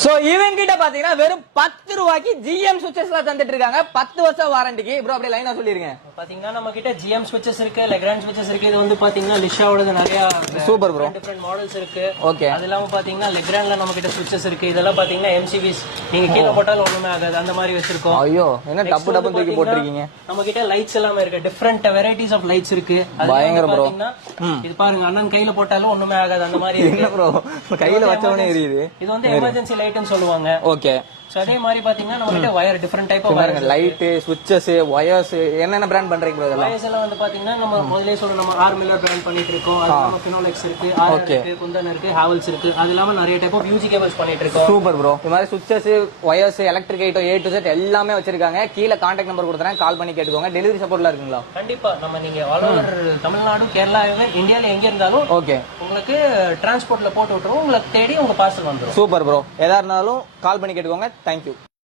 So இவங்க கிட்ட பாத்தீங்கன்னா வெறும் 10 ரூபாய்க்கு GM சுவிட்சஸ்ல தந்துட்டு இருக்காங்க 10 வருஷம் வாரண்டிக்கு. ப்ரோ அப்படியே லைனா சொல்லிருங்க. பாத்தீங்கன்னா நம்ம கிட்ட GM switches இருக்கு, Legrand switches இருக்கு. இது வந்து பாத்தீங்கன்னா லிஷாவோட நிறைய சூப்பர் ப்ரோ டிஃபரண்ட் மாடல்ஸ் இருக்கு. ஓகே. அது இல்லாம பாத்தீங்கன்னா Legrandல நம்ம கிட்ட switches இருக்கு. இதெல்லாம் பாத்தீங்கன்னா MCBs நீங்க கீழ போட்டாலும் ஒண்ணுமே ஆகாது அந்த மாதிரி வச்சிருக்கோம். ஐயோ என்ன டப்பு டப்பு தூக்கி போட்டுருக்கீங்க. நம்ம கிட்ட லைட்ஸ் எல்லாமே இருக்கு. டிஃபரண்ட் வெரைட்டிஸ் ஆஃப் லைட்ஸ் இருக்கு. பயங்கர ப்ரோ. இது பாருங்க அண்ணன் கையில போட்டாலும் ஒண்ணுமே ஆகாது அந்த மாதிரி இருக்கு. என்ன ப்ரோ கையில வச்சவனே எரியுது. இது வந்து எமர்ஜென்சி லைட்னு சொல்லுவாங்க. ஓகே. சோ அதே மாதிரி பாத்தீங்கன்னா நம்ம கிட்ட wire different type of wire light ஸ்விட்சஸ் வயர்ஸ் என்னென்ன பிராண்ட் பண்றீங்க ப்ரோ இதெல்லாம்? வயர்ஸ் எல்லாம் வந்து பாத்தீங்கன்னா நம்ம முதல்லயே சொல்ற நம்ம ஆர் மில்லர் பிராண்ட் பண்ணிட்டு இருக்கோம். அது நம்ம ஃபினோலெக்ஸ் இருக்கு, ஆர் இருக்கு, குந்தன் இருக்கு, ஹாவல்ஸ் இருக்கு. அது இல்லாம நிறைய டைப் ஆஃப் யூஜி கேபிள்ஸ் பண்ணிட்டு இருக்கோம். Super bro. இந்த மாதிரி ஸ்விட்சஸ் wires electric item A to Z எல்லாமே வச்சிருக்காங்க. கீழ கான்டாக்ட் நம்பர் கொடுத்தறேன் கால் பண்ணி கேட்டுக்கோங்க. டெலிவரி சப்போர்ட்லாம் இருக்குங்களா? கண்டிப்பா நம்ம நீங்க ஆல் ஓவர் தமிழ்நாடு கேரளா இந்தியால எங்க இருந்தாலும் ஓகே உங்களுக்கு டிரான்ஸ்போர்ட்ல போட்டு விட்டுருவோம். உங்களுக்கு தேடி உங்க பார்சல் வந்துரும். Super bro. எதா இருந்தாலும் கால் பண்ணி கேட்டுக்கோங்க. தேங்க்யூ.